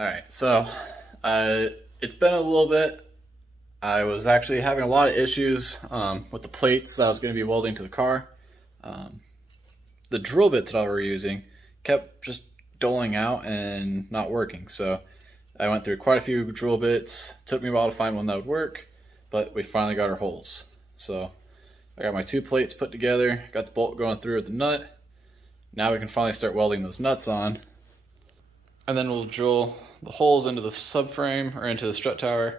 Alright, so it's been a little bit. I was actually having a lot of issues with the plates that I was going to be welding to the car. The drill bits that I were using kept just doling out and not working. So I went through quite a few drill bits. It took me a while to find one that would work, but we finally got our holes. So I got my two plates put together, got the bolt going through with the nut. Now we can finally start welding those nuts on. And then we'll drill the holes into the subframe or into the strut tower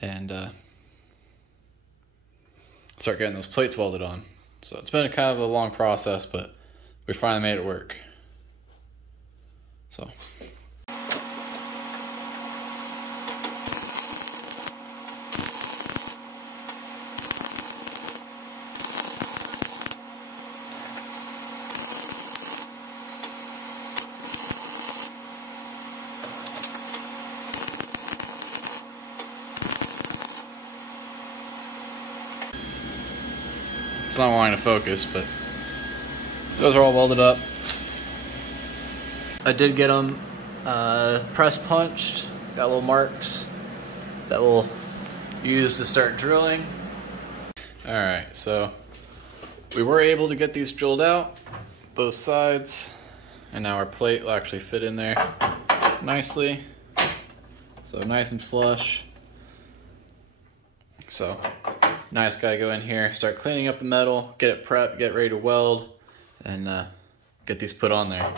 and start getting those plates welded on. So it's been kind of a long process, but we finally made it work. So. It's not wanting to focus, but those are all welded up. I did get them press punched, got little marks that we'll use to start drilling. Alright, so we were able to get these drilled out, both sides, and now our plate will actually fit in there nicely. So nice and flush. So nice guy go in here, start cleaning up the metal, get it prepped, get ready to weld, and get these put on there.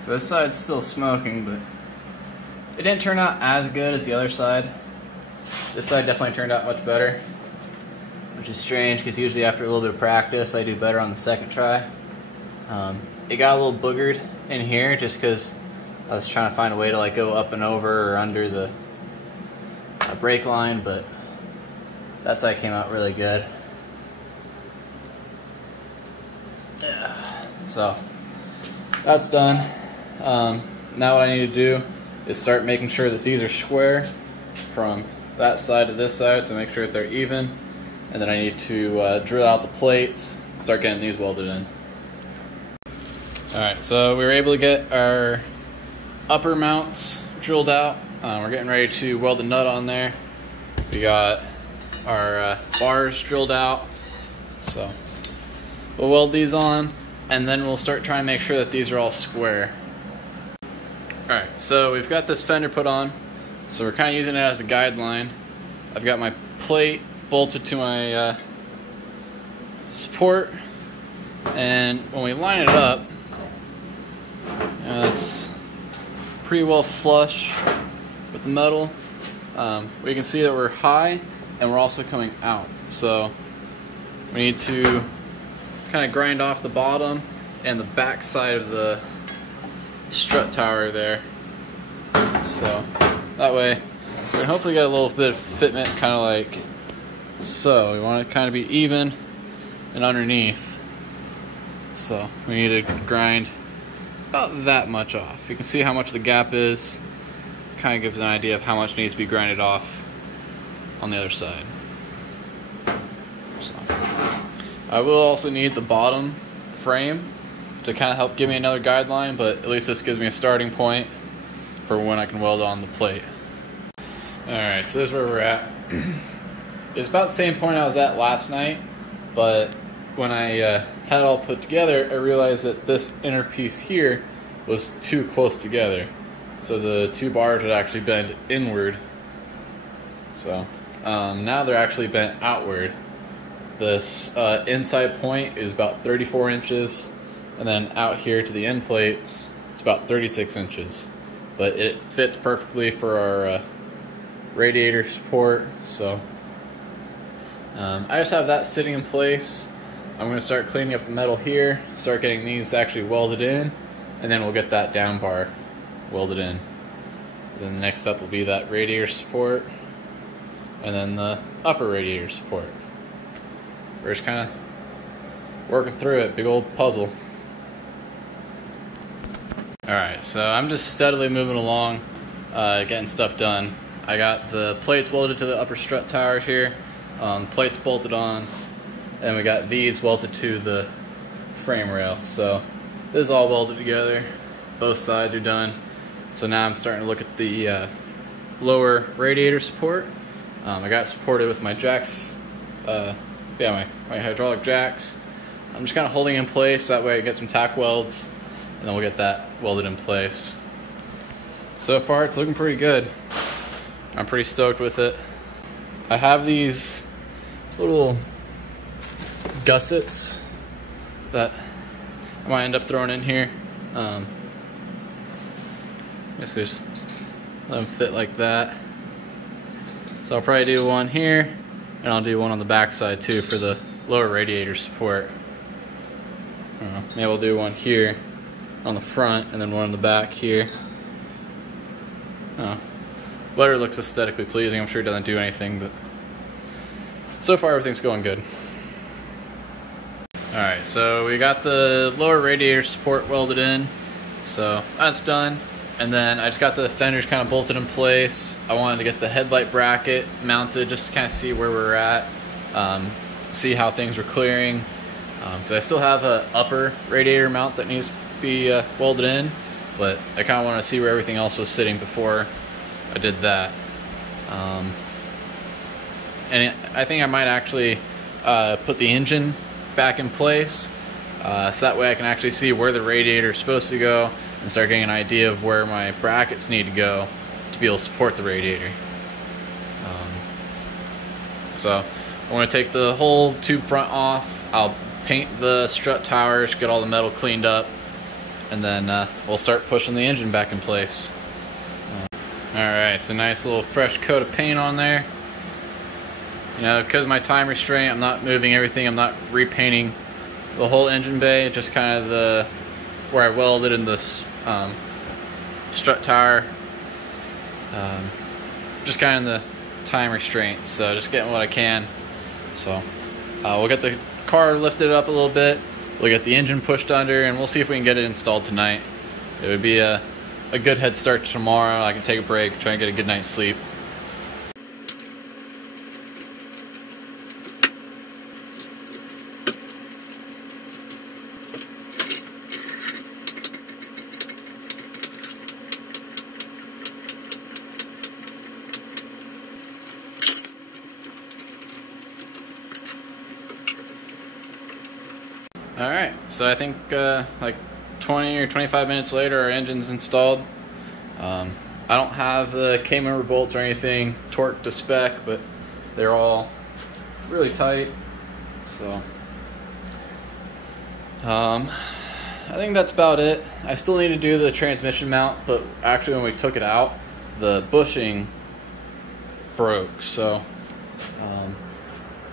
So this side's still smoking, but it didn't turn out as good as the other side. This side definitely turned out much better, which is strange because usually after a little bit of practice I do better on the second try. It got a little boogered in here just because I was trying to find a way to like go up and over or under the brake line, but that side came out really good. Yeah. So that's done. Now what I need to do is start making sure that these are square from that side to this side, so make sure that they're even, and then I need to drill out the plates and start getting these welded in. Alright, so we were able to get our upper mounts drilled out. We're getting ready to weld the nut on there. We got our bars drilled out, so we'll weld these on, and then we'll start trying to make sure that these are all square. Alright, so we've got this fender put on, so we're kind of using it as a guideline. I've got my plate bolted to my support, and when we line it up, it's pretty well flush with the metal. We can see that we're high and we're also coming out, so we need to kind of grind off the bottom and the back side of the strut tower there. So that way we can hopefully get a little bit of fitment, kind of like so. We want it to kind of be even and underneath. So we need to grind about that much off. You can see how much the gap is. Kind of gives an idea of how much needs to be grinded off on the other side. So I will also need the bottom frame to kind of help give me another guideline, but at least this gives me a starting point for when I can weld on the plate. Alright, so this is where we're at. It's about the same point I was at last night, but when I had it all put together, I realized that this inner piece here was too close together. So the two bars would actually bend inward. So now they're actually bent outward. This inside point is about 34 inches, and then out here to the end plates, it's about 36 inches. But it fits perfectly for our radiator support, so I just have that sitting in place. I'm going to start cleaning up the metal here, start getting these actually welded in, and then we'll get that down bar welded in. Then the next step will be that radiator support, and then the upper radiator support. We're just kind of working through it, big old puzzle. Alright, so I'm just steadily moving along, getting stuff done. I got the plates welded to the upper strut towers here, plates bolted on, and we got these welded to the frame rail. So this is all welded together, both sides are done. So now I'm starting to look at the lower radiator support. I got supported with my jacks, my hydraulic jacks. I'm just kind of holding in place, that way I get some tack welds, and then we'll get that welded in place. So far it's looking pretty good. I'm pretty stoked with it. I have these little gussets that I might end up throwing in here. Guess just let them fit like that. So I'll probably do one here, and I'll do one on the back side too for the lower radiator support. Maybe I'll do one here on the front and then one on the back here. Whatever looks aesthetically pleasing. I'm sure it doesn't do anything, but so far everything's going good. Alright, so we got the lower radiator support welded in, so that's done. And then I just got the fenders kind of bolted in place. I wanted to get the headlight bracket mounted just to kind of see where we're at, see how things were clearing. Because I still have an upper radiator mount that needs to be welded in, but I kind of want to see where everything else was sitting before I did that. And I think I might actually put the engine back in place, so that way I can actually see where the radiator is supposed to go and start getting an idea of where my brackets need to go to be able to support the radiator. So I'm going to take the whole tube front off. I'll paint the strut towers, get all the metal cleaned up, and then we'll start pushing the engine back in place. Alright, so nice little fresh coat of paint on there. You know, because of my time restraint, I'm not moving everything, I'm not repainting the whole engine bay, just kind of the where I welded in this strut tower. Just kind of the time restraint, so just getting what I can. So we'll get the car lifted up a little bit, we'll get the engine pushed under, and we'll see if we can get it installed tonight. It would be a good head start tomorrow. I can take a break, try and get a good night's sleep. Alright, so I think like 20 or 25 minutes later our engine's installed. I don't have the K-member bolts or anything torqued to spec, but they're all really tight. So I think that's about it. I still need to do the transmission mount, but actually when we took it out, the bushing broke. So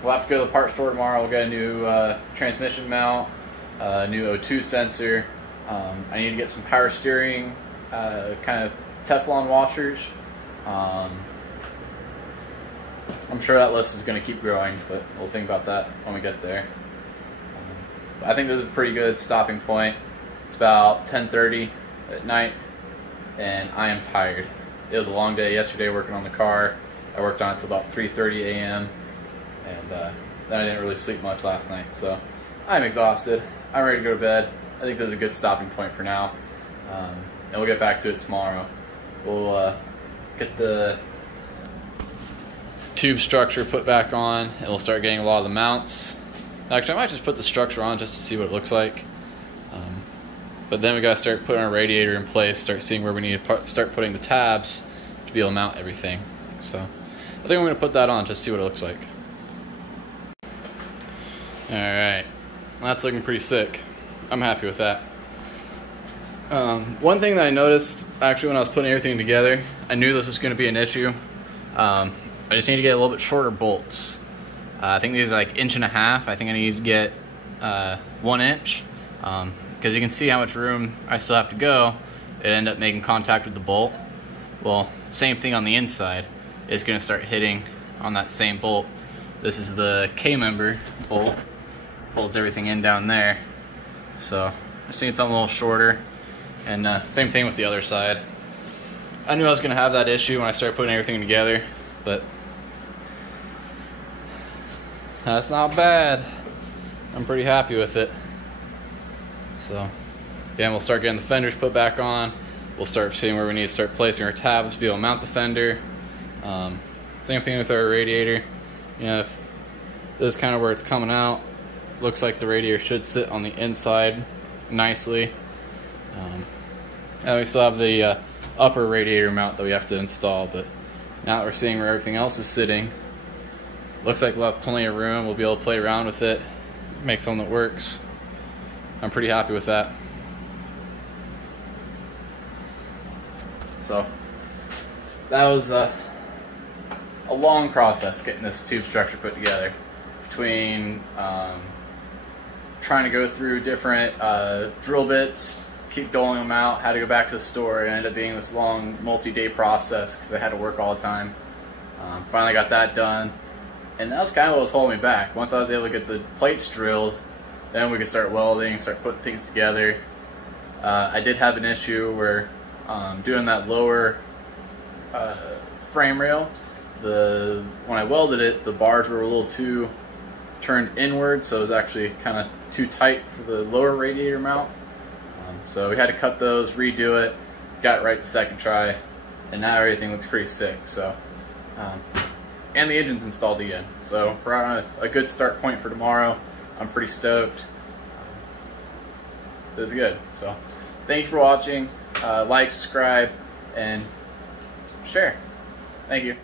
we'll have to go to the parts store tomorrow. We'll get a new transmission mount, a new O2 sensor, I need to get some power steering kind of Teflon washers. I'm sure that list is going to keep growing, but we'll think about that when we get there. I think this is a pretty good stopping point. It's about 10:30 at night, and I am tired. It was a long day yesterday working on the car. I worked on it till about 3:30 a.m. and then I didn't really sleep much last night, so I'm exhausted. I'm ready to go to bed. I think this is a good stopping point for now, and we'll get back to it tomorrow. We'll get the tube structure put back on, and we'll start getting a lot of the mounts. Actually, I might just put the structure on just to see what it looks like. But then we gotta start putting our radiator in place, start seeing where we need to start putting the tabs to be able to mount everything. So I think I'm gonna put that on just to see what it looks like. All right, that's looking pretty sick. I'm happy with that. One thing that I noticed actually when I was putting everything together, I knew this was gonna be an issue. I just need to get a little bit shorter bolts. I think these are like 1.5 inches. I think I need to get 1 inch. Because you can see how much room I still have to go. It ended up making contact with the bolt. Well, same thing on the inside. It's going to start hitting on that same bolt. This is the K-member bolt. Holds everything in down there. So I just need something a little shorter. And same thing with the other side. I knew I was going to have that issue when I started putting everything together, but that's not bad. I'm pretty happy with it. So, again, we'll start getting the fenders put back on. We'll start seeing where we need to start placing our tabs to be able to mount the fender. Same thing with our radiator. You know, if this is kind of where it's coming out. Looks like the radiator should sit on the inside nicely. And we still have the upper radiator mount that we have to install, but now that we're seeing where everything else is sitting, looks like we'll have plenty of room. We'll be able to play around with it, make something that works. I'm pretty happy with that. So that was a long process getting this tube structure put together, between trying to go through different drill bits, keep doling them out, had to go back to the store. It ended up being this long multi-day process because I had to work all the time. Finally got that done, and that was kind of what was holding me back. Once I was able to get the plates drilled, then we could start welding, start putting things together. I did have an issue where doing that lower frame rail, when I welded it, the bars were a little too turned inward, so it was actually kind of too tight for the lower radiator mount. So we had to cut those, redo it, got it right the second try, and now everything looks pretty sick. So, and the engine's installed again. So we're on a good start point for tomorrow. I'm pretty stoked. This is good. So thank you for watching. Like, subscribe, and share. Thank you.